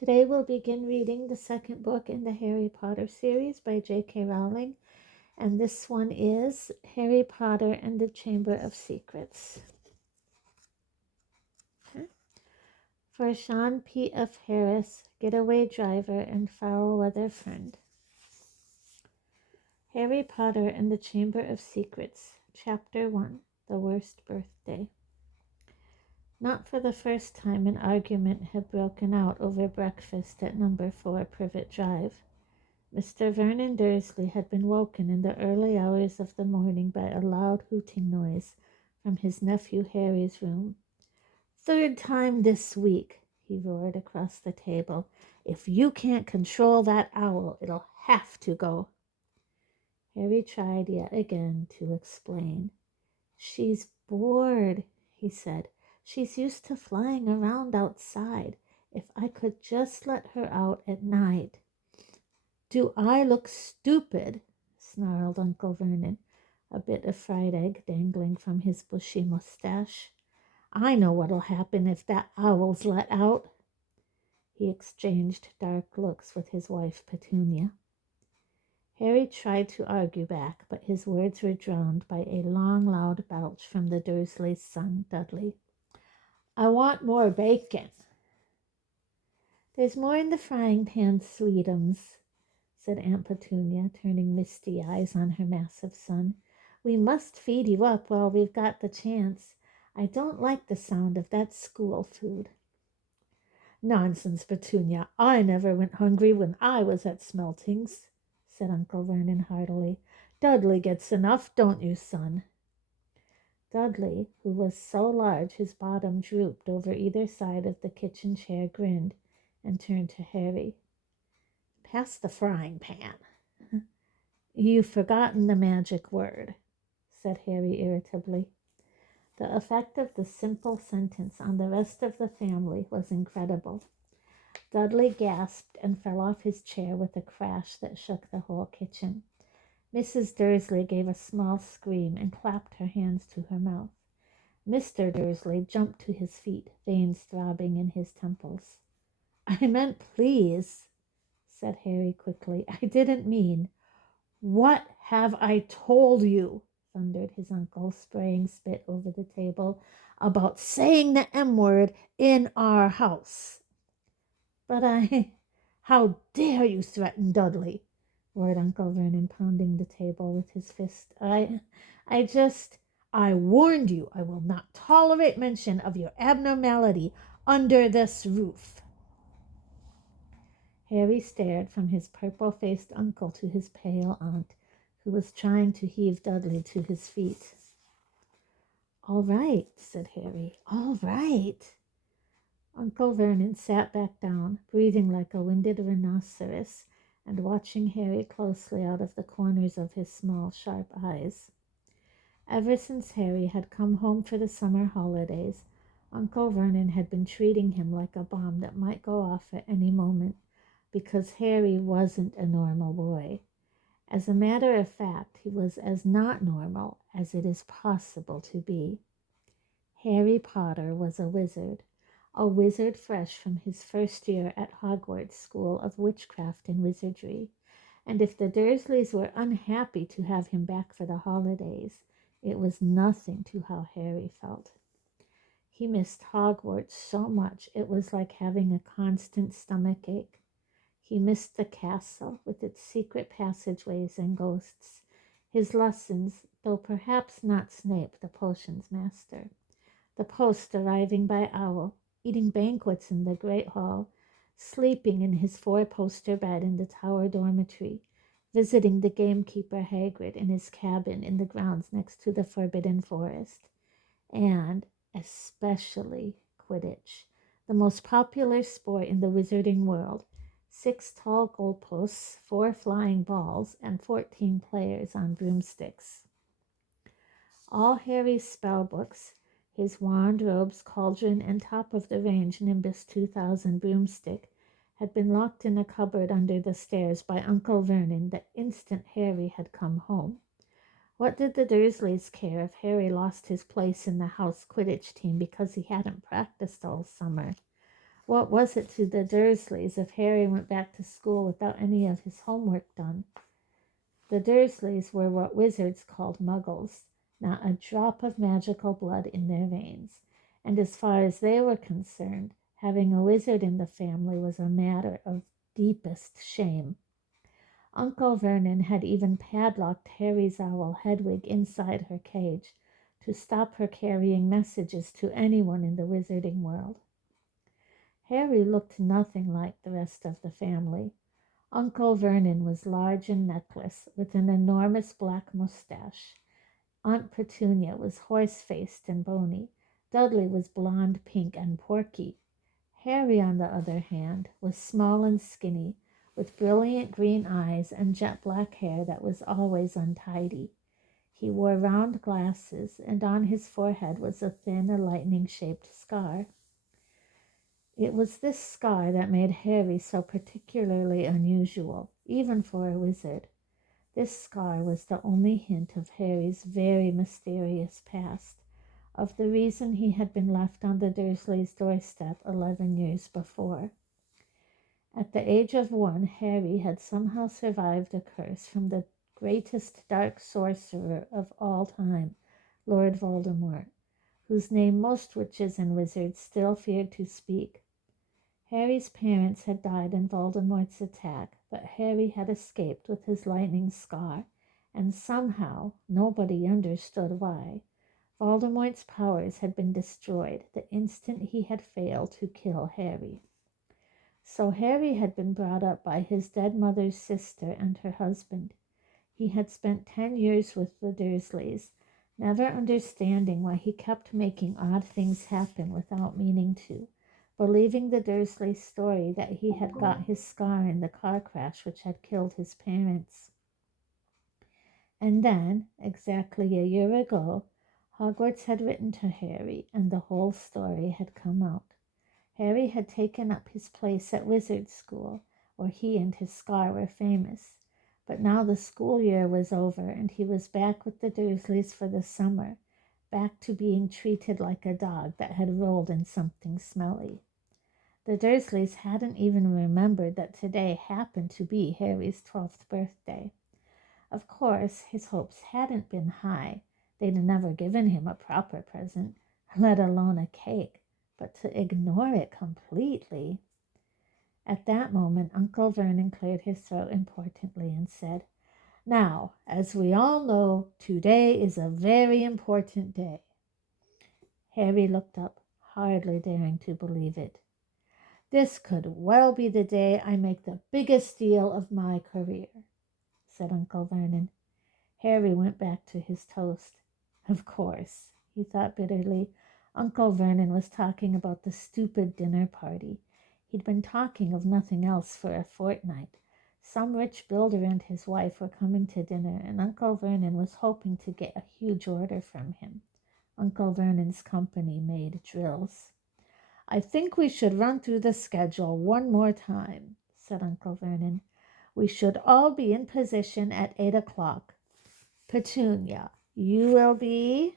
Today we'll begin reading the second book in the Harry Potter series by J.K. Rowling, and this one is Harry Potter and the Chamber of Secrets. Okay. For Sean P. F. Harris, getaway driver and foul weather friend. Harry Potter and the Chamber of Secrets, Chapter 1, The Worst Birthday. Not for the first time an argument had broken out over breakfast at number 4 Privet Drive. Mr. Vernon Dursley had been woken in the early hours of the morning by a loud hooting noise from his nephew Harry's room. "Third time this week," he roared across the table. "If you can't control that owl, it'll have to go." Harry tried yet again to explain. "She's bored," he said. "She's used to flying around outside. If I could just let her out at night." "Do I look stupid?" snarled Uncle Vernon, a bit of fried egg dangling from his bushy mustache. "I know what'll happen if that owl's let out." He exchanged dark looks with his wife Petunia. Harry tried to argue back, but his words were drowned by a long, loud belch from the Dursleys' son, Dudley. "I want more bacon." "There's more in the frying pan, sweetums," said Aunt Petunia, turning misty eyes on her massive son. "We must feed you up while we've got the chance. I don't like the sound of that school food." "Nonsense, Petunia. I never went hungry when I was at Smeltings," said Uncle Vernon heartily. "Dudley gets enough, don't you, son?" Dudley, who was so large his bottom drooped over either side of the kitchen chair, grinned and turned to Harry. "Pass the frying pan." "You've forgotten the magic word," said Harry irritably. The effect of the simple sentence on the rest of the family was incredible. Dudley gasped and fell off his chair with a crash that shook the whole kitchen. Mrs. Dursley gave a small scream and clapped her hands to her mouth. Mr. Dursley jumped to his feet, veins throbbing in his temples. "I meant please," said Harry quickly. "I didn't mean—" "What have I told you?" thundered his uncle, spraying spit over the table, "about saying the M-word in our house?" "But how dare you threaten Dudley?" roared Uncle Vernon, pounding the table with his fist. I warned you I will not tolerate mention of your abnormality under this roof." Harry stared from his purple-faced uncle to his pale aunt, who was trying to heave Dudley to his feet. "All right," said Harry. "All right." Uncle Vernon sat back down, breathing like a winded rhinoceros, and watching Harry closely out of the corners of his small, sharp eyes. Ever since Harry had come home for the summer holidays, Uncle Vernon had been treating him like a bomb that might go off at any moment, because Harry wasn't a normal boy. As a matter of fact, he was as not normal as it is possible to be. Harry Potter was a wizard fresh from his first year at Hogwarts School of Witchcraft and Wizardry, and if the Dursleys were unhappy to have him back for the holidays, it was nothing to how Harry felt. He missed Hogwarts so much it was like having a constant stomach ache. He missed the castle with its secret passageways and ghosts, his lessons, though perhaps not Snape, the potions master, the post arriving by owl, eating banquets in the Great Hall, sleeping in his four-poster bed in the Tower dormitory, visiting the gamekeeper Hagrid in his cabin in the grounds next to the Forbidden Forest, and especially Quidditch, the most popular sport in the wizarding world. 6 tall goalposts, 4 flying balls, and 14 players on broomsticks. All Harry's spell books, his wand, robes, cauldron, and top-of-the-range Nimbus 2000 broomstick had been locked in a cupboard under the stairs by Uncle Vernon the instant Harry had come home. What did the Dursleys care if Harry lost his place in the house Quidditch team because he hadn't practiced all summer? What was it to the Dursleys if Harry went back to school without any of his homework done? The Dursleys were what wizards called muggles, not a drop of magical blood in their veins, and as far as they were concerned, having a wizard in the family was a matter of deepest shame. Uncle Vernon had even padlocked Harry's owl Hedwig inside her cage to stop her carrying messages to anyone in the wizarding world. Harry looked nothing like the rest of the family. Uncle Vernon was large and neckless, with an enormous black mustache. Aunt Petunia was horse-faced and bony. Dudley was blonde, pink, and porky. Harry, on the other hand, was small and skinny, with brilliant green eyes and jet black hair that was always untidy. He wore round glasses, and on his forehead was a thin, lightning-shaped scar. It was this scar that made Harry so particularly unusual, even for a wizard. This scar was the only hint of Harry's very mysterious past, of the reason he had been left on the Dursleys' doorstep 11 years before. At the age of 1, Harry had somehow survived a curse from the greatest dark sorcerer of all time, Lord Voldemort, whose name most witches and wizards still feared to speak. Harry's parents had died in Voldemort's attack, but Harry had escaped with his lightning scar, and somehow, nobody understood why, Voldemort's powers had been destroyed the instant he had failed to kill Harry. So Harry had been brought up by his dead mother's sister and her husband. He had spent 10 years with the Dursleys, never understanding why he kept making odd things happen without meaning to, believing the Dursley story that he had got his scar in the car crash which had killed his parents. And then, exactly a year ago, Hogwarts had written to Harry, and the whole story had come out. Harry had taken up his place at Wizard School, where he and his scar were famous. But now the school year was over, and he was back with the Dursleys for the summer, back to being treated like a dog that had rolled in something smelly. The Dursleys hadn't even remembered that today happened to be Harry's 12th birthday. Of course, his hopes hadn't been high. They'd never given him a proper present, let alone a cake, but to ignore it completely. At that moment, Uncle Vernon cleared his throat importantly and said, "Now, as we all know, today is a very important day." Harry looked up, hardly daring to believe it. "This could well be the day I make the biggest deal of my career," said Uncle Vernon. Harry went back to his toast. Of course, he thought bitterly, Uncle Vernon was talking about the stupid dinner party. He'd been talking of nothing else for a fortnight. Some rich builder and his wife were coming to dinner, and Uncle Vernon was hoping to get a huge order from him. Uncle Vernon's company made drills. "I think we should run through the schedule one more time," said Uncle Vernon. "We should all be in position at 8 o'clock. Petunia, you will be—"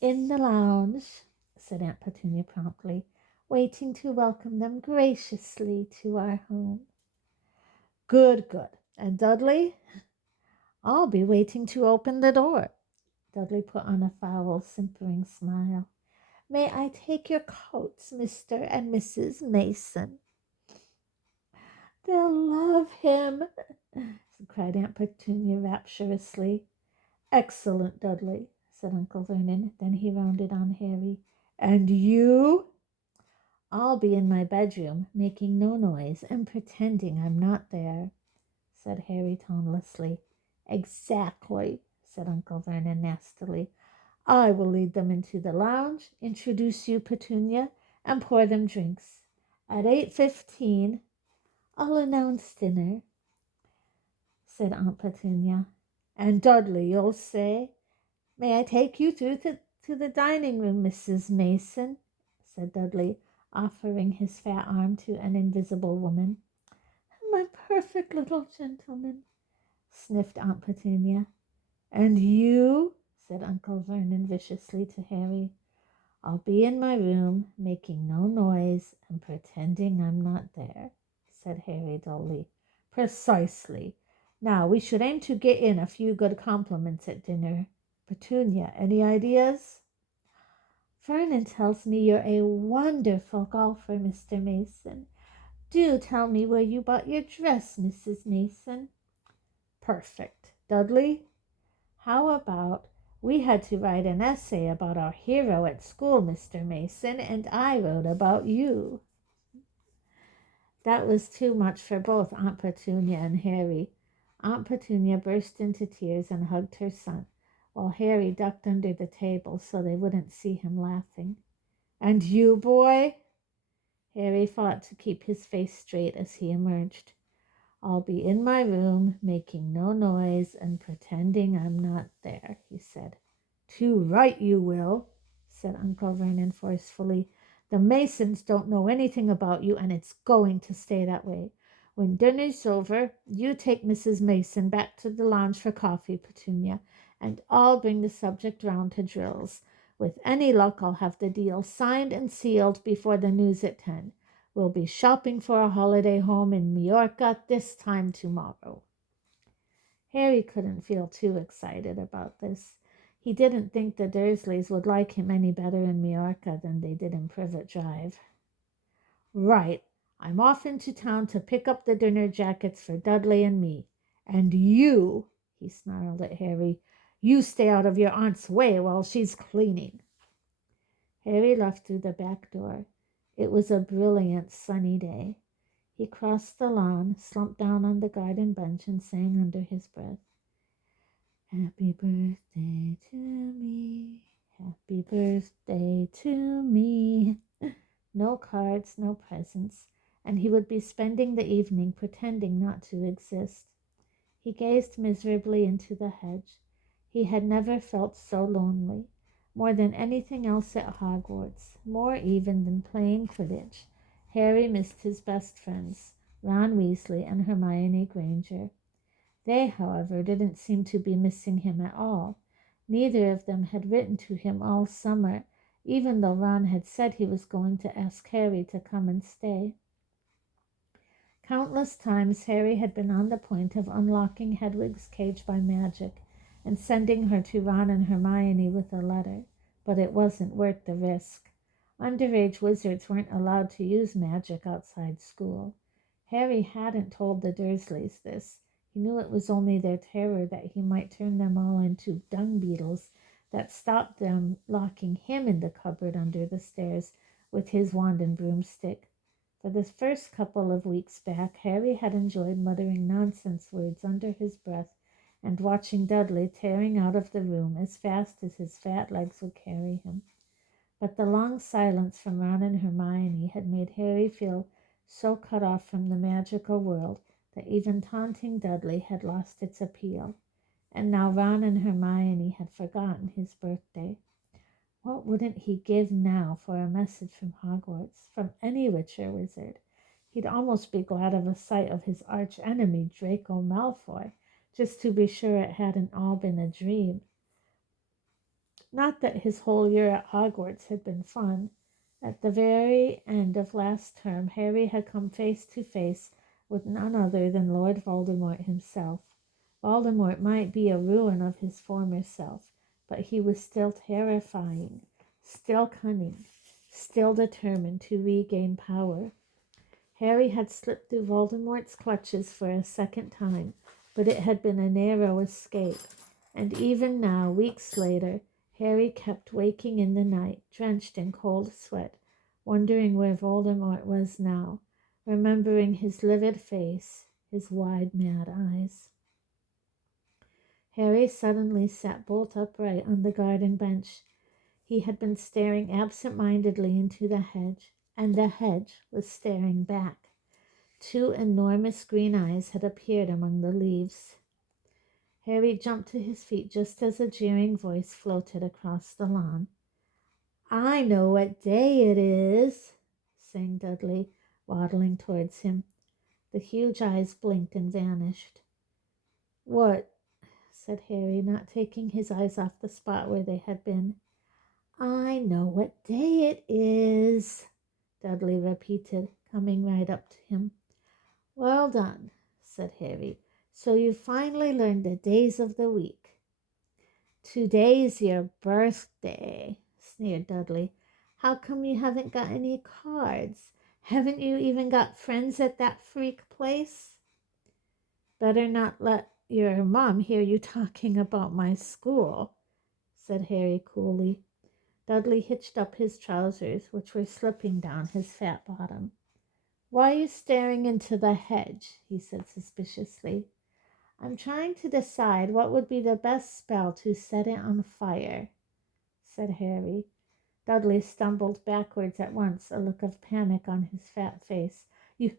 "In the lounge," said Aunt Petunia promptly, "waiting to welcome them graciously to our home." Good. And Dudley?" "I'll be waiting to open the door." Dudley put on a foul, simpering smile. "May I take your coats, Mr. and Mrs. Mason?" "They'll love him," cried Aunt Petunia rapturously. "Excellent, Dudley," said Uncle Vernon. Then he rounded on Harry. "And you?" "I'll be in my bedroom, making no noise and pretending I'm not there," said Harry tonelessly. "Exactly," said Uncle Vernon nastily. "I will lead them into the lounge, introduce you, Petunia, and pour them drinks. At 8:15, I'll announce dinner," said Aunt Petunia. "And Dudley, you'll say, 'May I take you through to the dining room, Mrs. Mason?'" said Dudley, offering his fat arm to an invisible woman. "My perfect little gentleman," sniffed Aunt Petunia. "And you?" said Uncle Vernon viciously to Harry. I'll be in my room, making no noise and pretending I'm not there, said Harry dully. Precisely. Now, we should aim to get in a few good compliments at dinner. Petunia, any ideas? Vernon tells me you're a wonderful golfer, Mr. Mason. Do tell me where you bought your dress, Mrs. Mason. Perfect. Dudley, how about we had to write an essay about our hero at school, Mr. Mason, and I wrote about you. That was too much for both Aunt Petunia and Harry. Aunt Petunia burst into tears and hugged her son, while Harry ducked under the table so they wouldn't see him laughing. And you, boy? Harry fought to keep his face straight as he emerged. I'll be in my room, making no noise and pretending I'm not there, he said. Too right you will, said Uncle Vernon forcefully. The Masons don't know anything about you, and it's going to stay that way. When dinner's over, you take Mrs. Mason back to the lounge for coffee, Petunia, and I'll bring the subject round to drills. With any luck, I'll have the deal signed and sealed before the news at 10. We'll be shopping for a holiday home in Majorca this time tomorrow. Harry couldn't feel too excited about this. He didn't think the Dursleys would like him any better in Majorca than they did in Privet Drive. Right, I'm off into town to pick up the dinner jackets for Dudley and me. And you, he snarled at Harry, you stay out of your aunt's way while she's cleaning. Harry left through the back door. It was a brilliant sunny day. He crossed the lawn, slumped down on the garden bench, and sang under his breath, Happy birthday to me, happy birthday to me. No cards, no presents, and he would be spending the evening pretending not to exist. He gazed miserably into the hedge. He had never felt so lonely. More than anything else at Hogwarts, more even than playing Quidditch, Harry missed his best friends, Ron Weasley and Hermione Granger. They, however, didn't seem to be missing him at all. Neither of them had written to him all summer, even though Ron had said he was going to ask Harry to come and stay. Countless times Harry had been on the point of unlocking Hedwig's cage by magic and sending her to Ron and Hermione with a letter, but it wasn't worth the risk. Underage wizards weren't allowed to use magic outside school. Harry hadn't told the Dursleys this. He knew it was only their terror that he might turn them all into dung beetles that stopped them locking him in the cupboard under the stairs with his wand and broomstick. For the first couple of weeks back, Harry had enjoyed muttering nonsense words under his breath and watching Dudley tearing out of the room as fast as his fat legs would carry him. But the long silence from Ron and Hermione had made Harry feel so cut off from the magical world that even taunting Dudley had lost its appeal. And now Ron and Hermione had forgotten his birthday. What wouldn't he give now for a message from Hogwarts, from any witch or wizard? He'd almost be glad of a sight of his arch enemy, Draco Malfoy, just to be sure it hadn't all been a dream. Not that his whole year at Hogwarts had been fun. At the very end of last term, Harry had come face to face with none other than Lord Voldemort himself. Voldemort might be a ruin of his former self, but he was still terrifying, still cunning, still determined to regain power. Harry had slipped through Voldemort's clutches for a second time, but it had been a narrow escape. And even now, weeks later, Harry kept waking in the night, drenched in cold sweat, wondering where Voldemort was now, remembering his livid face, his wide, mad eyes. Harry suddenly sat bolt upright on the garden bench. He had been staring absent-mindedly into the hedge, and the hedge was staring back. Two enormous green eyes had appeared among the leaves. Harry jumped to his feet just as a jeering voice floated across the lawn. I know what day it is, sang Dudley, waddling towards him. The huge eyes blinked and vanished. What? Said Harry, not taking his eyes off the spot where they had been. I know what day it is, Dudley repeated, coming right up to him. Well done, said Harry. So you finally learned the days of the week. Today's your birthday, sneered Dudley. How come you haven't got any cards? Haven't you even got friends at that freak place? Better not let your mom hear you talking about my school, said Harry coolly. Dudley hitched up his trousers, which were slipping down his fat bottom. Why are you staring into the hedge? He said suspiciously. I'm trying to decide what would be the best spell to set it on fire, said Harry. Dudley stumbled backwards at once, a look of panic on his fat face. You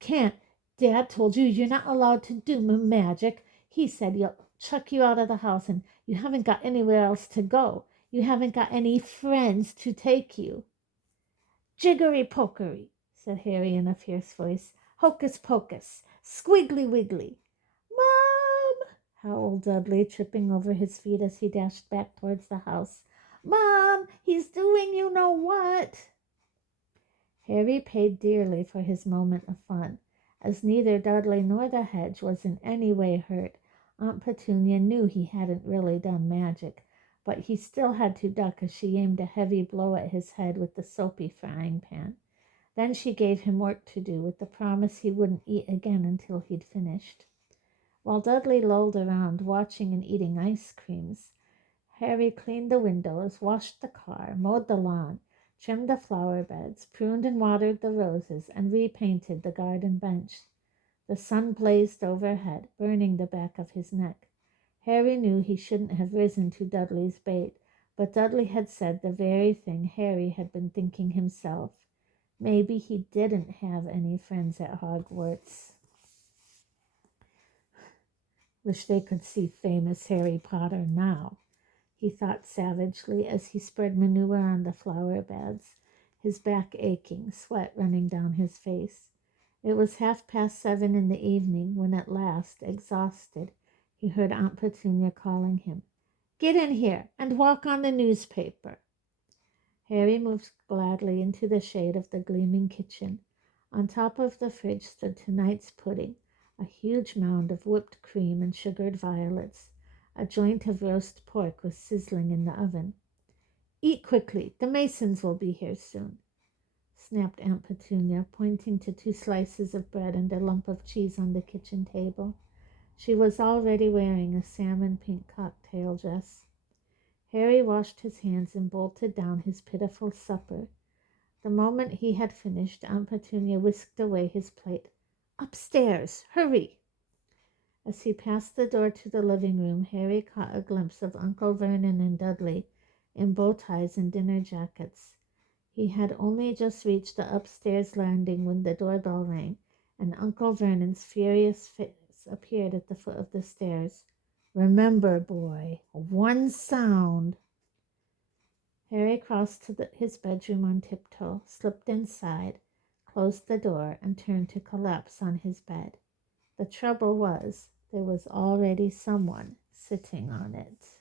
can't. Dad told you you're not allowed to do magic. He said he'll chuck you out of the house, and you haven't got anywhere else to go. You haven't got any friends to take you. Jiggery pokery, said Harry in a fierce voice. Hocus pocus, squiggly wiggly. Mom, howled Dudley, tripping over his feet as he dashed back towards the house. Mom, he's doing you know what. Harry paid dearly for his moment of fun. As neither Dudley nor the hedge was in any way hurt, Aunt Petunia knew he hadn't really done magic, but he still had to duck as she aimed a heavy blow at his head with the soapy frying pan. Then she gave him work to do, with the promise he wouldn't eat again until he'd finished. While Dudley lolled around, watching and eating ice creams, Harry cleaned the windows, washed the car, mowed the lawn, trimmed the flower beds, pruned and watered the roses, and repainted the garden bench. The sun blazed overhead, burning the back of his neck. Harry knew he shouldn't have risen to Dudley's bait, but Dudley had said the very thing Harry had been thinking himself. Maybe he didn't have any friends at Hogwarts. Wish they could see famous Harry Potter now, he thought savagely as he spread manure on the flower beds, his back aching, sweat running down his face. It was 7:30 in the evening when at last, exhausted, he heard Aunt Petunia calling him. Get in here and walk on the newspaper. Harry moved gladly into the shade of the gleaming kitchen. On top of the fridge stood tonight's pudding, a huge mound of whipped cream and sugared violets. A joint of roast pork was sizzling in the oven. Eat quickly, the Masons will be here soon, snapped Aunt Petunia, pointing to 2 slices of bread and a lump of cheese on the kitchen table. She was already wearing a salmon-pink cocktail dress. Harry washed his hands and bolted down his pitiful supper. The moment he had finished, Aunt Petunia whisked away his plate. Upstairs, hurry! As he passed the door to the living room, Harry caught a glimpse of Uncle Vernon and Dudley in bow ties and dinner jackets. He had only just reached the upstairs landing when the doorbell rang, and Uncle Vernon's furious face appeared at the foot of the stairs. Remember, boy, 1 sound. Harry crossed to his bedroom on tiptoe, slipped inside, closed the door, and turned to collapse on his bed. The trouble was, there was already someone sitting on it.